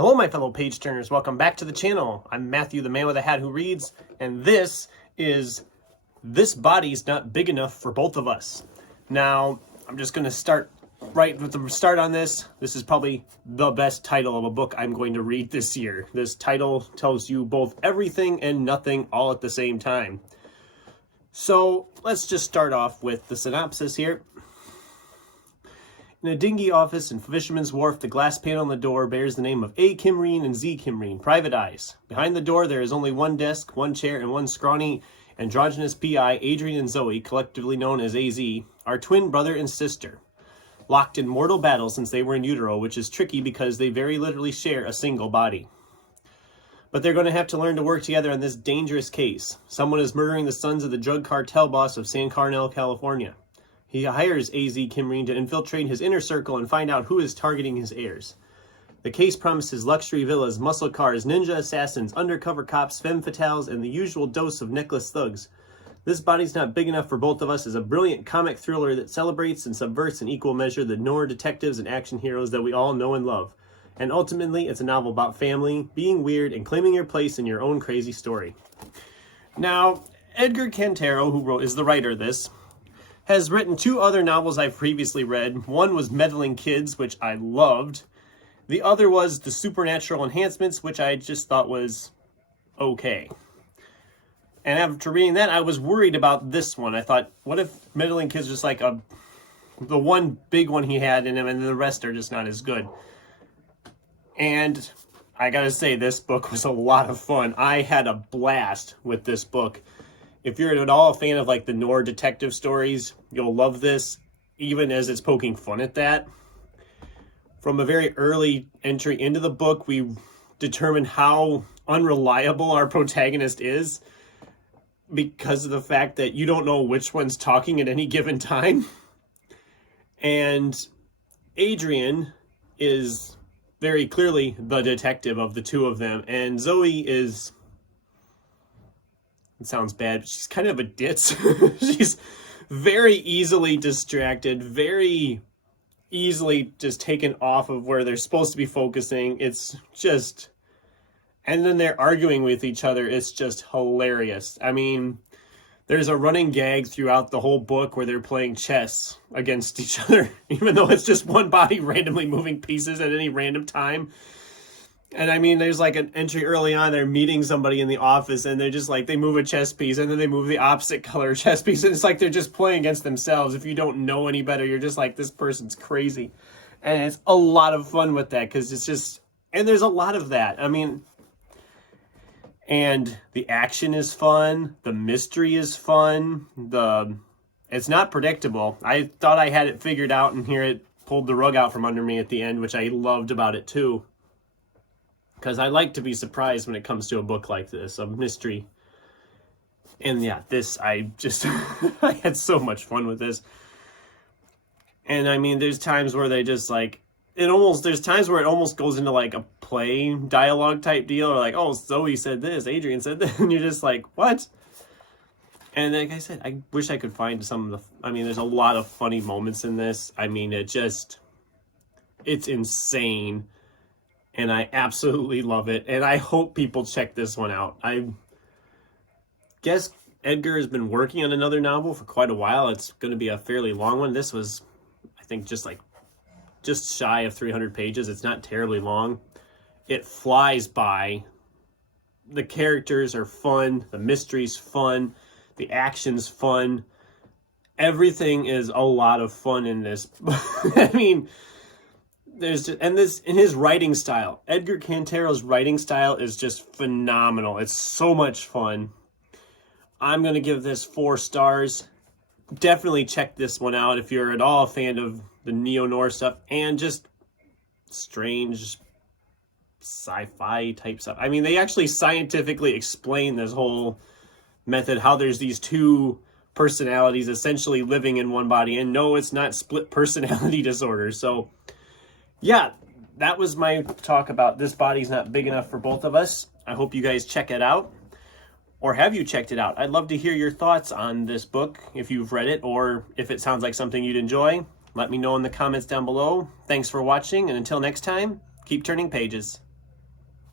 Hello, my fellow page turners. Welcome back to the channel. I'm Matthew, the man with a hat who reads, and this is This Body's Not Big Enough for Both of Us. Now, I'm just going to start right with the start on this. This is probably the best title of a book I'm going to read this year. This title tells you both everything and nothing all at the same time. So let's just start off with the synopsis here. In a dingy office in Fisherman's Wharf, the glass panel on the door bears the name of A. Kimreen and Z. Kimreen, private eyes. Behind the door, there is only one desk, one chair, and one scrawny, androgynous PI, Adrian and Zoe, collectively known as AZ, are twin brother and sister, locked in mortal battle since they were in utero, which is tricky because they very literally share a single body. But they're going to have to learn to work together on this dangerous case. Someone is murdering the sons of the drug cartel boss of San Carnel, California. He hires AZ Kimreen to infiltrate his inner circle and find out who is targeting his heirs. The case promises luxury villas, muscle cars, ninja assassins, undercover cops, femme fatales, and the usual dose of necklace thugs. This Body's Not Big Enough for Both of Us is a brilliant comic thriller that celebrates and subverts in equal measure the noir detectives and action heroes that we all know and love. And ultimately, it's a novel about family, being weird, and claiming your place in your own crazy story. Now, Edgar Cantero, who is the writer of this, has written two other novels I've previously read. One was Meddling Kids, which I loved. The other was The Supernatural Enhancements, which I just thought was okay. And after reading that, I was worried about this one. I thought, what if Meddling Kids was like the one big one he had in him and the rest are just not as good? And I gotta say, this book was a lot of fun. I had a blast with this book. If you're at all a fan of like the noir detective stories, you'll love this, even as it's poking fun at that. From a very early entry into the book, we determine how unreliable our protagonist is because of the fact that you don't know which one's talking at any given time. And Adrian is very clearly the detective of the two of them, and Zoe is... It sounds bad, but she's kind of a ditz. She's very easily distracted, very easily just taken off of where they're supposed to be focusing. It's just... And then they're arguing with each other. It's just hilarious. I mean, there's a running gag throughout the whole book where they're playing chess against each other, even though it's just one body randomly moving pieces at any random time. And I mean, there's like an entry early on, they're meeting somebody in the office and they're just like, they move a chess piece and then they move the opposite color chess piece. And it's like, they're just playing against themselves. If you don't know any better, you're just like, this person's crazy. And it's a lot of fun with that because it's just, and there's a lot of that. I mean, and the action is fun. The mystery is fun. It's not predictable. I thought I had it figured out and here it pulled the rug out from under me at the end, which I loved about it too. Because I like to be surprised when it comes to a book like this, a mystery. And yeah, this, I just, I had so much fun with this. And I mean, there's times where they just like, there's times where it almost goes into like a play dialogue type deal. Or like, oh, Zoe said this, Adrian said this. And you're just like, what? And like I said, I wish I could find some of the, I mean, there's a lot of funny moments in this. I mean, it's insane. And I absolutely love it. And I hope people check this one out. I guess Edgar has been working on another novel for quite a while. It's going to be a fairly long one. This was, I think, just shy of 300 pages. It's not terribly long. It flies by. The characters are fun. The mystery's fun. The action's fun. Everything is a lot of fun in this. I mean... in his writing style, Edgar Cantero's writing style is just phenomenal. It's so much fun. I'm going to give this 4 stars. Definitely check this one out if you're at all a fan of the neo-noir stuff and just strange sci-fi type stuff. I mean, they actually scientifically explain this whole method, how there's these two personalities essentially living in one body. And no, it's not split personality disorder. So... yeah, that was my talk about This Body's Not Big Enough for Both of Us. I hope you guys check it out. Or have you checked it out? I'd love to hear your thoughts on this book, if you've read it, or if it sounds like something you'd enjoy. Let me know in the comments down below. Thanks for watching, and until next time, keep turning pages.